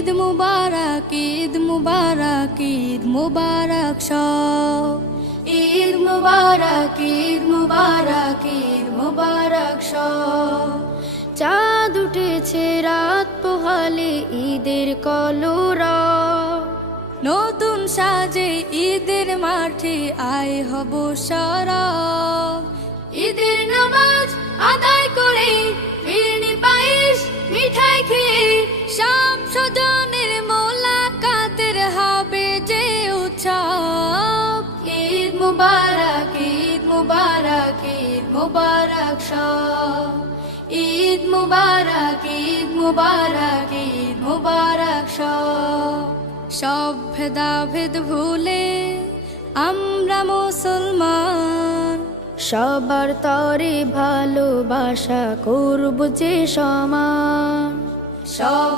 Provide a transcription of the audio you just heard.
ঈদ মুবারক, ঈদ মুবারক, ঈদ মুবারক সব। ঈদ মুবারক, ঈদ মুবারক, ঈদ মুবারক সব। চাঁদ উঠেছে রাত পোহালে ঈদের কলরব, নতুন সাজে ঈদের মাঠে আয় হব সরব। ঈদের নামাজ আদায় করে ফিরনি পায়েস মিঠাই খেয়ে সব স্বজনের মোলাকাতের হবে যে উৎসব। ঈদ মুবারক, ঈদ মুবারক, ঈদ মুবারক সব। ঈদ মুবারক, ঈদ মুবারক, ঈদ মুবারক সব। সব ভেদাভেদ ভুলে আমরা মুসলমান, সবার তরে ভালোবাসা করব যে সমান। সব